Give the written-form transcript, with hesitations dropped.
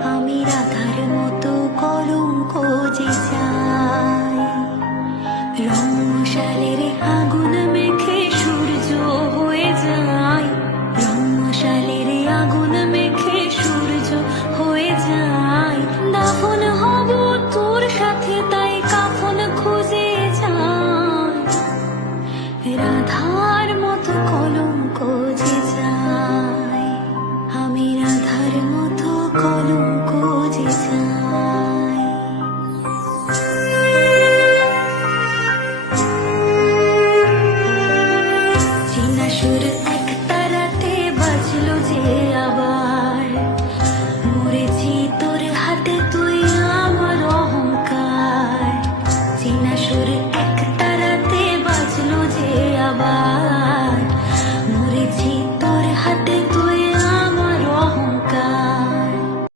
আমি রাধার মতো কলঙ্ক যে চাই। রংমশালের আগুন মেখে সূর্য হয়ে যায়, রংমশালের আগুন মেখে সূর্য হয়ে যায়। দাফন